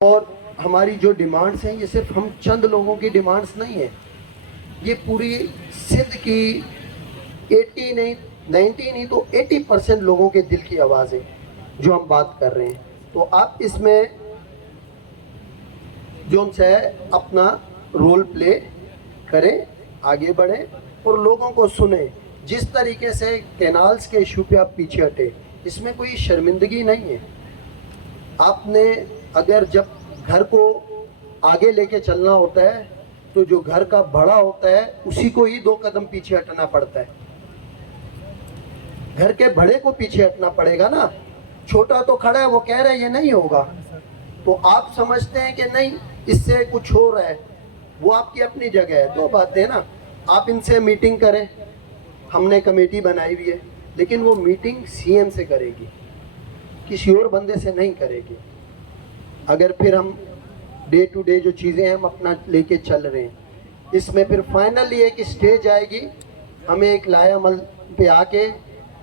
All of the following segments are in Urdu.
اور ہماری جو ڈیمانڈس ہیں یہ صرف ہم چند لوگوں کی ڈیمانڈس نہیں ہیں، یہ پوری سندھ کی 80 نہیں 90 نہیں تو 80% لوگوں کے دل کی آواز ہے جو ہم بات کر رہے ہیں۔ تو آپ اس میں جو ان سے اپنا رول پلے کریں، آگے بڑھیں اور لوگوں کو سنیں۔ جس طریقے سے کینالز کے ایشو پہ آپ پیچھے ہٹے، اس میں کوئی شرمندگی نہیں ہے۔ آپ نے اگر جب گھر کو آگے لے کے چلنا ہوتا ہے تو جو گھر کا بڑا ہوتا ہے اسی کو ہی 2 قدم پیچھے ہٹنا پڑتا ہے، گھر کے بڑے کو پیچھے ہٹنا پڑے گا نا۔ چھوٹا تو کھڑا ہے، وہ کہہ رہا ہے یہ نہیں ہوگا، تو آپ سمجھتے ہیں کہ نہیں اس سے کچھ ہو رہا ہے، وہ آپ کی اپنی جگہ ہے۔ 2 باتیں نا، آپ ان سے میٹنگ کریں، ہم نے کمیٹی بنائی ہوئی ہے، لیکن وہ میٹنگ سی ایم سے کرے گی، کسی اور بندے سے نہیں کرے گی۔ اگر پھر ہم ڈے ٹو ڈے جو چیزیں ہم اپنا لے کے چل رہے ہیں، اس میں پھر فائنلی ایک اسٹیج آئے گی، ہمیں ایک لائے عمل پہ آ کے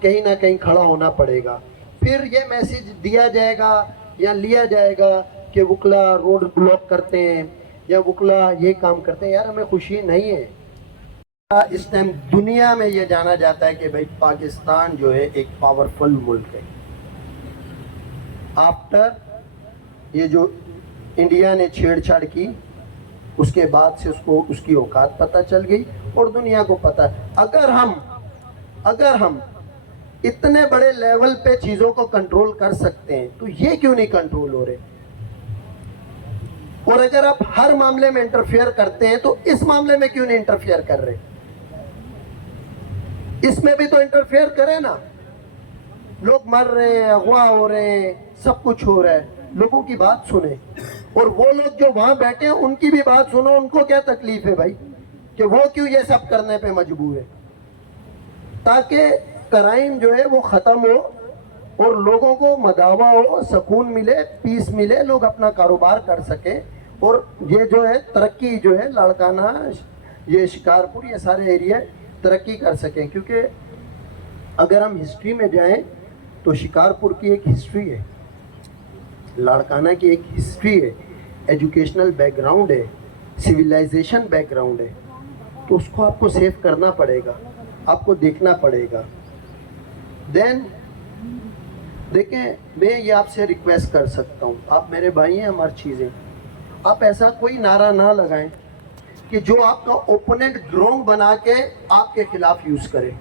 کہیں نہ کہیں کھڑا ہونا پڑے گا۔ پھر یہ میسیج دیا جائے گا یا لیا جائے گا کہ وکلا روڈ بلاک کرتے ہیں یا وکلا یہ کام کرتے ہیں، یار ہمیں خوشی نہیں ہے۔ اس ٹائم دنیا میں یہ جانا جاتا ہے کہ بھائی پاکستان جو ہے ایک پاورفل ملک ہے۔ آفٹر یہ جو انڈیا نے چھیڑ چھاڑ کی، اس کے بعد سے اس کو اس کی اوقات پتہ چل گئی اور دنیا کو پتہ ہے۔ اگر ہم اتنے بڑے لیول پہ چیزوں کو کنٹرول کر سکتے ہیں تو یہ کیوں نہیں کنٹرول ہو رہے؟ اور اگر آپ ہر معاملے میں انٹرفیئر کرتے ہیں تو اس معاملے میں کیوں نہیں انٹرفیئر کر رہے؟ اس میں بھی تو انٹرفیئر کریں نا۔ لوگ مر رہے ہیں، اغوا ہو رہے ہیں، سب کچھ ہو رہا ہے، لوگوں کی بات سنیں۔ اور وہ لوگ جو وہاں بیٹھے ہیں ان کی بھی بات سنو، ان کو کیا تکلیف ہے بھائی کہ وہ کیوں یہ سب کرنے پہ مجبور ہے، تاکہ کرائم جو ہے وہ ختم ہو اور لوگوں کو مداوا ہو، سکون ملے، پیس ملے، لوگ اپنا کاروبار کر سکیں۔ اور یہ جو ہے ترقی جو ہے لاڑکانہ، یہ شکارپور، یہ سارے ایریا ترقی کر سکیں۔ کیونکہ اگر ہم ہسٹری میں جائیں تو شکارپور کی ایک ہسٹری ہے، لاڑکانہ کی ایک ہسٹری ہے، ایجوکیشنل بیک گراؤنڈ ہے، سویلائزیشن بیک گراؤنڈ ہے، تو اس کو آپ کو سیو کرنا پڑے گا، آپ کو دیکھنا پڑے گا۔ دین دیکھیں، میں یہ آپ سے ریکویسٹ کر سکتا ہوں، آپ میرے بھائی ہیں، ہماری چیزیں، آپ ایسا کوئی نعرہ نہ لگائیں کہ جو آپ کا اوپوننٹ گراؤنڈ بنا کے آپ کے خلاف یوز کرے۔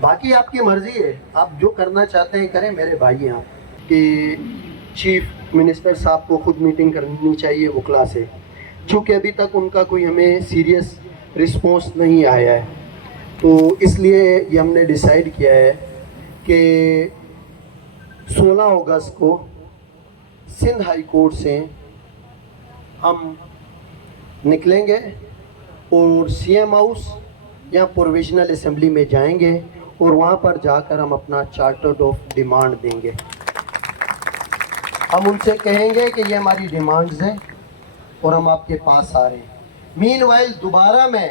باقی آپ کی مرضی ہے، آپ جو کرنا چاہتے ہیں کریں، میرے بھائی ہیں آپ۔ کہ چیف منسٹر صاحب کو خود میٹنگ کرنی چاہیے وکلا سے، چونکہ ابھی تک ان کا کوئی ہمیں سیریس رسپانس نہیں آیا ہے، تو اس لیے یہ ہم نے ڈیسائیڈ کیا ہے کہ 16 اگست کو سندھ ہائی کورٹ سے ہم نکلیں گے اور سی ایم ہاؤس یا پروویژنل اسمبلی میں جائیں گے اور وہاں پر جا کر ہم اپنا چارٹرڈ آف ڈیمانڈ دیں گے۔ ہم ان سے کہیں گے کہ یہ ہماری ڈیمانڈز ہیں اور ہم آپ کے پاس آ رہے ہیں۔ مین وائل دوبارہ میں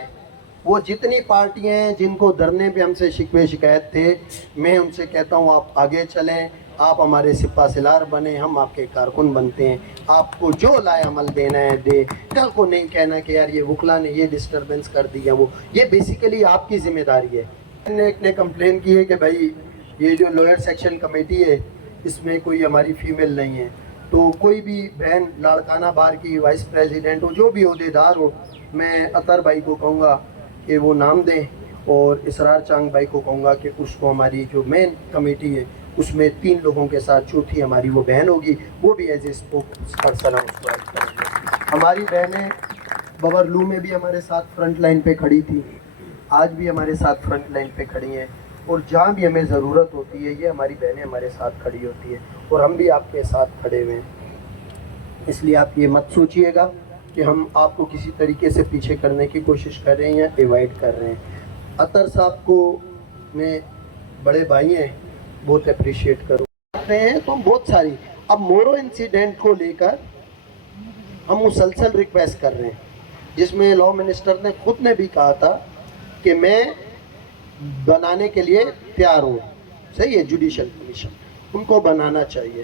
وہ جتنی پارٹیاں ہیں جن کو دھرنے پہ ہم سے شکوے شکایت تھے، میں ان سے کہتا ہوں آپ آگے چلیں، آپ ہمارے سپہ سالار بنیں، ہم آپ کے کارکن بنتے ہیں، آپ کو جو لائے عمل دینا ہے دے۔ کل کو نہیں کہنا کہ یار یہ وکلا نے یہ ڈسٹربنس کر دیا، وہ یہ بیسیکلی آپ کی ذمہ داری ہے۔ ایک نے کمپلین کی ہے کہ بھائی یہ جو لوئر سیکشن کمیٹی ہے اس میں کوئی ہماری فیمیل نہیں ہے، تو کوئی بھی بہن لاڑکانہ بار کی وائس پریزیڈنٹ ہو، جو بھی عہدیدار ہو، میں اطہر بھائی کو کہوں گا کہ وہ نام دیں، اور اسرار چانگ بھائی کو کہوں گا کہ اس کو ہماری جو مین کمیٹی ہے اس میں 3 لوگوں کے ساتھ چوتھی ہماری وہ بہن ہوگی، وہ بھی ایز اے اسپوکس پرسن اس کو ایڈ کریں گے۔ ہماری بہنیں ببرلو میں بھی ہمارے ساتھ فرنٹ لائن پہ کھڑی تھی، آج بھی ہمارے ساتھ فرنٹ لائن پہ کھڑی ہیں، اور جہاں بھی ہمیں ضرورت ہوتی ہے یہ ہماری بہنیں ہمارے ساتھ کھڑی ہوتی ہیں، اور ہم بھی آپ کے ساتھ کھڑے ہوئے ہیں۔ اس لیے آپ یہ مت سوچئے گا کہ ہم آپ کو کسی طریقے سے پیچھے کرنے کی کوشش کر رہے ہیں یا ایوائڈ کر رہے ہیں۔ اطہر صاحب کو میں بڑے بھائی ہیں، بہت اپریشیٹ کروں ہیں، تو ہم بہت ساری اب مورو انسیڈنٹ کو لے کر ہم مسلسل ریکویسٹ کر رہے ہیں، جس میں لاء منسٹر نے خود نے بھی کہا تھا کہ میں بنانے کے لیے تیار ہوں، صحیح ہے، جوڈیشل کمیشن ان کو بنانا چاہیے۔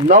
9